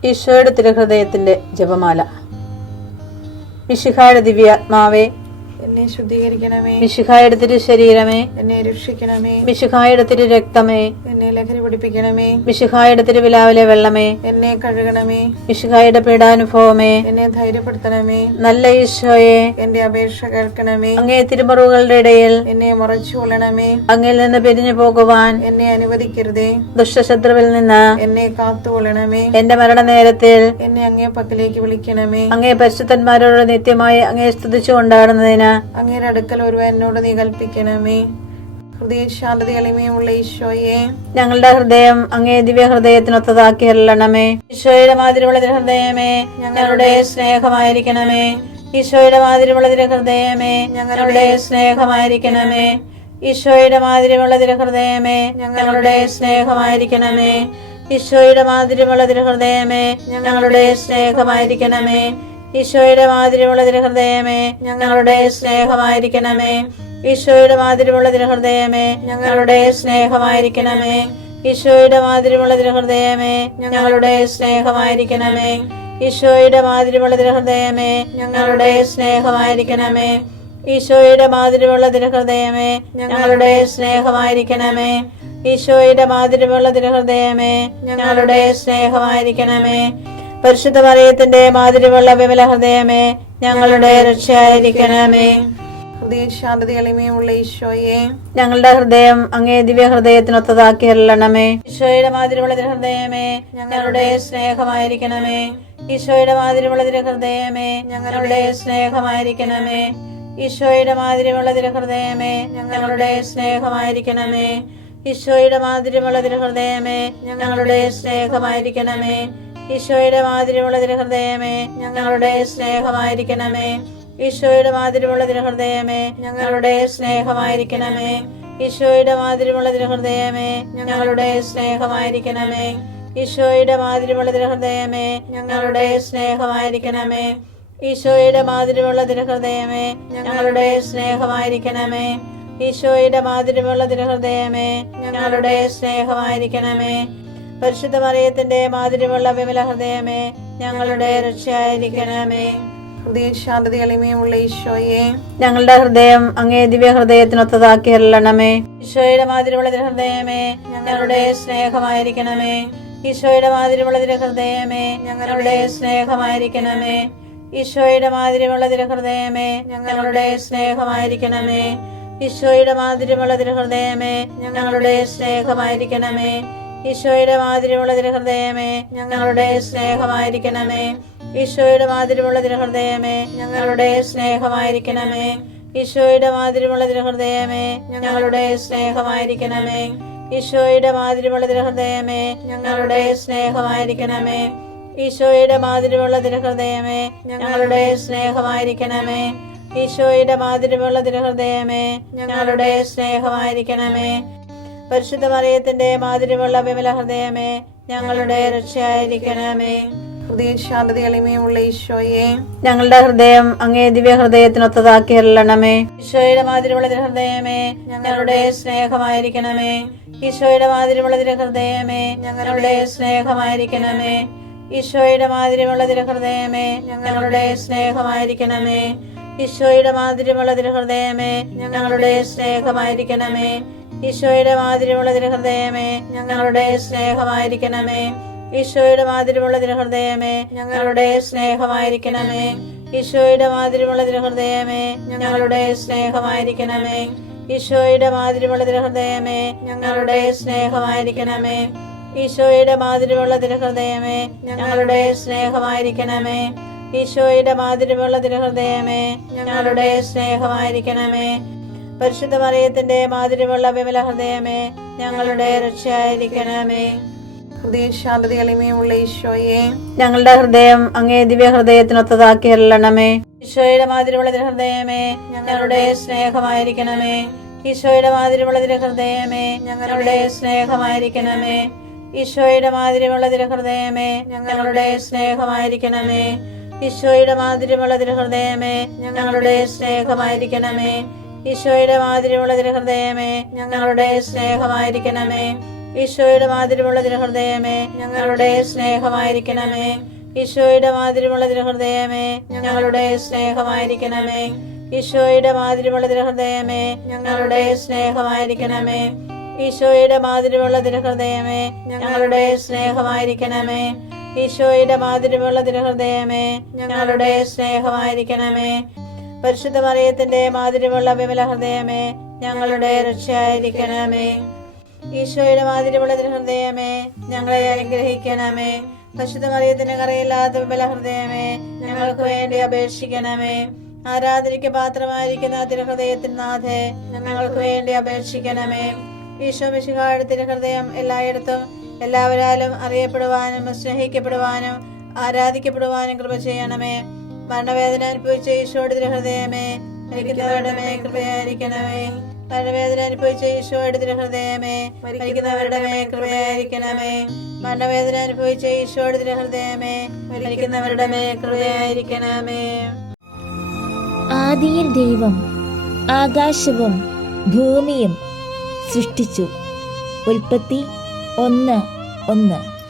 ഈശോയുടെ തിരുഹൃദയത്തിന്റെ ജപമാല. മിശിഹായുടെ ദിവ്യാത്മാവേ, എന്നെ ശുദ്ധീകരിക്കണമേ. മിശിഹായുടെ തിരു ശരീരമേ, എന്നെ രക്ഷിക്കണമേ. മിശിഹായുടെ തിരു രക്തമേ, എന്നെ ലഹരി പിടിപ്പിക്കണമേ. മിശിഹായുടെ തിരുവിലാവിലെ വെള്ളമേ, എന്നെ കഴുകണമേ. മിശിഹായുടെ പീഡാനുഭവമേ, എന്നെ ധൈര്യപ്പെടുത്തണമേ. നല്ല ഈശോയെ, എന്റെ അപേക്ഷ കേൾക്കണമേ. അങ്ങേ തിരുമുറിവുകളുടെ ഇടയിൽ എന്നെ മറച്ചു കൊള്ളണമേ. അങ്ങിൽ നിന്ന് പിരിഞ്ഞു പോകുവാൻ എന്നെ അനുവദിക്കരുതേ. ദുഷ്ടശത്രുവിൽ നിന്ന് എന്നെ കാത്തുകൊള്ളണമേ. എന്റെ മരണനേരത്തിൽ എന്നെ അങ്ങേ പക്കലേക്ക് വിളിക്കണമേ. അങ്ങേ പരിശുദ്ധന്മാരോട് നിത്യമായി അങ്ങേ സ്തുതിച്ചു കൊണ്ടാടുന്നതിന് അങ്ങയുടെ അടുക്കൽ ഒരുവൻ എന്നോട് നീ കൽപ്പിക്കണമേ. ഹൃദയ ശാന്തത എളിമയുമുള്ള ഈശോയെ, ഞങ്ങളുടെ ഹൃദയം അങ്ങേ ദിവ്യ ഹൃദയത്തിനൊത്തതാക്കി അരുളണമേ. ഈശോയുടെ മാതിരിയുള്ള ഹൃദയമേ, ഞങ്ങളുടെ സ്നേഹമായിരിക്കണമേ. ഈശോയുടെ മാതിരിയുള്ള ഹൃദയമേ, ഞങ്ങളുടെ സ്നേഹമായിരിക്കണമേ. ഈശോയുടെ മാതിരിയുള്ള ഹൃദയമേ, ഞങ്ങളുടെ സ്നേഹമായിരിക്കണമേ. ഈശോയുടെ മാതിരിയുള്ള ഹൃദയമേ, ഞങ്ങളുടെ സ്നേഹമായിരിക്കണമേ. ഈശോയുടെ മാതിരിയുള്ള ഹൃദയമേ, ഞങ്ങളുടെ സ്നേഹമായിരിക്കണമേ. ഈശോയുടെ മാതിരിയുള്ള ഹൃദയമേ, ഞങ്ങളുടെ സ്നേഹമായിരിക്കണമേ. ഈശോയുടെ മാതിരിയുള്ള ഹൃദയമേ, ഞങ്ങളുടെ സ്നേഹമായിരിക്കണമേ. ഈശോയുടെ മാതിരിയുള്ള ഹൃദയമേ, ഞങ്ങളുടെ സ്നേഹമായിരിക്കണമേ. ഈശോയുടെ മാതിരിയുള്ള ഹൃദയമേ, ഞങ്ങളുടെ സ്നേഹമായിരിക്കണമേ. ഈശോയുടെ മാതിരിയുള്ള ഹൃദയമേ, ഞങ്ങളുടെ സ്നേഹമായിരിക്കണമേ. പരിശുദ്ധ മറിയത്തിന്റെ മാതിരിയുള്ള വിമല ഹൃദയമേ, ഞങ്ങളുടെ രക്ഷയായിരിക്കണമേ. ഹൃദയ ശാന്തത എളിമയുമുള്ള ഈശോയെ, ഞങ്ങളുടെ ഹൃദയം അങ്ങേ ദിവ്യ ഹൃദയത്തിനൊത്തതാക്കി അരുളണമേ. ഈശോയുടെ മാതിരിയുള്ള ഹൃദയമേ, ഞങ്ങളുടെ സ്നേഹമായിരിക്കണമേ. ഈശോയുടെ മാതിരിയുള്ള ഹൃദയമേ, ഞങ്ങളുടെ സ്നേഹമായിരിക്കണമേ. ഈശോയുടെ മാതിരിയുള്ള ഹൃദയമേ, ഞങ്ങളുടെ സ്നേഹമായിരിക്കണമേ. ഈശോയുടെ മാതിരിയുള്ള ഹൃദയമേ, ഞങ്ങളുടെ സ്നേഹമായിരിക്കണമേ. ഈശോയുടെ മാതിരിയുള്ള ഹൃദയമേ, ഞങ്ങളുടെ സ്നേഹമായിരിക്കണമേ. ഈശോയുടെ മാതിരിയുള്ള ഹൃദയമേ, ഞങ്ങളുടെ സ്നേഹമായിരിക്കണമേ. ഈശോയുടെ മാതിരിയുള്ള ഹൃദയമേ, ഞങ്ങളുടെ സ്നേഹമായിരിക്കണമേ. ഈശോയുടെ മാതിരിയുള്ള ഹൃദയമേ, ഞങ്ങളുടെ സ്നേഹമായിരിക്കണമേ. ഈശോയുടെ മാതിരിയുള്ള ഹൃദയമേ, ഞങ്ങളുടെ സ്നേഹമായിരിക്കണമേ. ഈശോയുടെ മാതിരിയുള്ള ഹൃദയമേ, ഞങ്ങളുടെ സ്നേഹമായിരിക്കണമേ. പരിശുദ്ധ മറിയത്തിന്റെ മാതിരിയുള്ള വിമല ഹൃദയമേ, ഞങ്ങളുടെ രക്ഷയായിരിക്കണമേ. ഹൃദയ ശാന്തത എളിമയുമുള്ള ഈശോയെ, ഞങ്ങളുടെ ഹൃദയം അങ്ങേ ദിവ്യ ഹൃദയത്തിനൊത്തതാക്കി അരുളണമേ. ഈശോയുടെ മാതിരിയുള്ള ഹൃദയമേ, ഞങ്ങളുടെ സ്നേഹമായിരിക്കണമേ. ഈശോയുടെ മാതിരിയുള്ള ഹൃദയമേ, ഞങ്ങളുടെ സ്നേഹമായിരിക്കണമേ. ഈശോയുടെ മാതിരിയുള്ള ഹൃദയമേ, ഞങ്ങളുടെ സ്നേഹമായിരിക്കണമേ. ഈശോയുടെ മാതിരിയുള്ള ഹൃദയമേ, ഞങ്ങളുടെ സ്നേഹമായിരിക്കണമേ. ഈശോയുടെ മാതിരിയുള്ള ഹൃദയമേ, ഞങ്ങളുടെ സ്നേഹമായിരിക്കണമേ. ഈശോയുടെ മാതിരിയുള്ള ഹൃദയമേ, ഞങ്ങളുടെ സ്നേഹമായിരിക്കണമേ. ഈശോയുടെ മാതിരിയുള്ള ഹൃദയമേ, ഞങ്ങളുടെ സ്നേഹമായിരിക്കണമേ. ഈശോയുടെ മാതിരിയുള്ള ഹൃദയമേ, ഞങ്ങളുടെ സ്നേഹമായിരിക്കണമേ. ഈശോയുടെ മാതിരിയുള്ള ഹൃദയമേ, ഞങ്ങളുടെ സ്നേഹമായിരിക്കണമേ. ഈശോയുടെ മാതിരിയുള്ള ഹൃദയമേ, ഞങ്ങളുടെ സ്നേഹമായിരിക്കണമേ. പരിശുദ്ധ മറിയത്തിന്റെ മാതിരിയുള്ള വിമല ഹൃദയമേ, ഞങ്ങളുടെ രക്ഷയായിരിക്കണമേ. ഹൃദയ ശാന്തത എളിമയുമുള്ള ഈശോയെ, ഞങ്ങളുടെ ഹൃദയം അങ്ങേ ദിവ്യ ഹൃദയത്തിനൊത്തതാക്കി അരുളണമേ. ഈശോയുടെ മാതിരിയുള്ള ഹൃദയമേ, ഞങ്ങളുടെ സ്നേഹമായിരിക്കണമേ. ഈശോയുടെ മാതിരിയുള്ള ഹൃദയമേ, ഞങ്ങളുടെ സ്നേഹമായിരിക്കണമേ. ഈശോയുടെ മാതിരിയുള്ള ഹൃദയമേ, ഞങ്ങളുടെ സ്നേഹമായിരിക്കണമേ. ഈശോയുടെ മാതിരിയുള്ള ഹൃദയമേ, ഞങ്ങളുടെ സ്നേഹമായിരിക്കണമേ. ഈശോയുടെ മാതിരിയുള്ള ഹൃദയമേ, ഞങ്ങളുടെ സ്നേഹമായിരിക്കണമേ. ഈശോയുടെ മാതിരിയുള്ള ഹൃദയമേ, ഞങ്ങളുടെ സ്നേഹമായിരിക്കണമേ. ഈശോയുടെ മാതിരിയുള്ള ഹൃദയമേ, ഞങ്ങളുടെ സ്നേഹമായിരിക്കണമേ. ഈശോയുടെ മാതിരിയുള്ള ഹൃദയമേ, ഞങ്ങളുടെ സ്നേഹമായിരിക്കണമേ. ഈശോയുടെ മാതിരിയുള്ള ഹൃദയമേ, ഞങ്ങളുടെ സ്നേഹമായിരിക്കണമേ. ഈശോയുടെ മാതിരിയുള്ള ഹൃദയമേ, ഞങ്ങളുടെ സ്നേഹമായിരിക്കണമേ. പരിശുദ്ധ മറിയത്തിന്റെ മാതിരിയുള്ള വിമല ഹൃദയമേ, ഞങ്ങളുടെ രക്ഷയായിരിക്കണമേ. ഹൃദയ ശാന്തത എളിമയുമുള്ള ഈശോയെ, ഞങ്ങളുടെ ഹൃദയം അങ്ങേ ദിവ്യ ഹൃദയത്തിനൊത്തതാക്കി അരുളണമേ. ഈശോയുടെ മാതിരിയുള്ള ഹൃദയമേ, ഞങ്ങളുടെ സ്നേഹമായിരിക്കണമേ. ഈശോയുടെ മാതിരിയുള്ള ഹൃദയമേ, ഞങ്ങളുടെ സ്നേഹമായിരിക്കണമേ. ഈശോയുടെ മാതിരിയുള്ള ഹൃദയമേ, ഞങ്ങളുടെ സ്നേഹമായിരിക്കണമേ. ഈശോയുടെ മാതിരിയുള്ള ഹൃദയമേ, ഞങ്ങളുടെ സ്നേഹമായിരിക്കണമേ. ഈശോയുടെ മാതിരിയുള്ള ഹൃദയമേ, ഞങ്ങളുടെ സ്നേഹമായിരിക്കണമേ. ഈശോയുടെ മാതിരിമുള്ള തിരുഹൃദയമേ ഞങ്ങളുടെ സ്നേഹമായിരിക്കണമേ. ഈശോയുടെ മാതിരിമുള്ള തിരുഹൃദയമേ ഞങ്ങളുടെ സ്നേഹമായിരിക്കണമേ. ഈശോയുടെ മാതിരിമുള്ള തിരുഹൃദയമേ ഞങ്ങളുടെ സ്നേഹമായിരിക്കണമേ. ഈശോയുടെ മാതിരിമുള്ള തിരുഹൃദയമേ ഞങ്ങളുടെ സ്നേഹമായിരിക്കണമേ. ഈശോയുടെ മാതിരിമുള്ള തിരുഹൃദയമേ ഞങ്ങളുടെ സ്നേഹമായിരിക്കണമേ. പരിശുദ്ധ മറിയത്തിന്റെ മാതിരിമുള്ള വിമല ഹൃദയമേ ഞങ്ങളുടെ രക്ഷയായിരിക്കണമേ. ഈശോയുടെ മാതിരിമുള്ള തിരുഹൃദയമേ ഞങ്ങളെ അനുഗ്രഹിക്കണമേ. പരിശുദ്ധ മറിയത്തിന്റെ കറയില്ലാത്ത വിമല ഹൃദയമേ ഞങ്ങൾക്ക് വേണ്ടി അപേക്ഷിക്കണമേ. ആരാധനയ്ക്ക് പാത്രമായിരിക്കുന്ന തിരുഹൃദയത്തിൻ നാഥേ ഞങ്ങൾക്ക് വേണ്ടി അപേക്ഷിക്കണമേ. ഈശോ മിശിഹായുടെ തിരുഹൃദയം എല്ലായിടത്തും എല്ലാവരാലും അറിയപ്പെടുവാനും സ്നേഹിക്കപ്പെടുവാനും ആരാധിക്കപ്പെടുവാനും കൃപ ചെയ്യണമേ. മരണവേദന അനുഭവിച്ച ഈശോയുടെ തിരുഹൃദയമേ മരിക്കുന്നവരുടെ മേൽ കൃപയായിരിക്കണമേ. മരണവേദന അനുഭവിച്ച ഈശോയുടെ തിരുഹൃദയമേ മരിക്കുന്നവരുടെ മേൽ കൃപയായിരിക്കണമേ. മരണവേദന അനുഭവിച്ച ഈശോയുടെ തിരുഹൃദയമേ മരിക്കുന്നവരുടെ മേൽ കൃപയായിരിക്കണമേ. ആദിയിൽ ദൈവം ആകാശവും ഭൂമിയും സൃഷ്ടിച്ചു. ഉൽപ്പത്തി 1:1.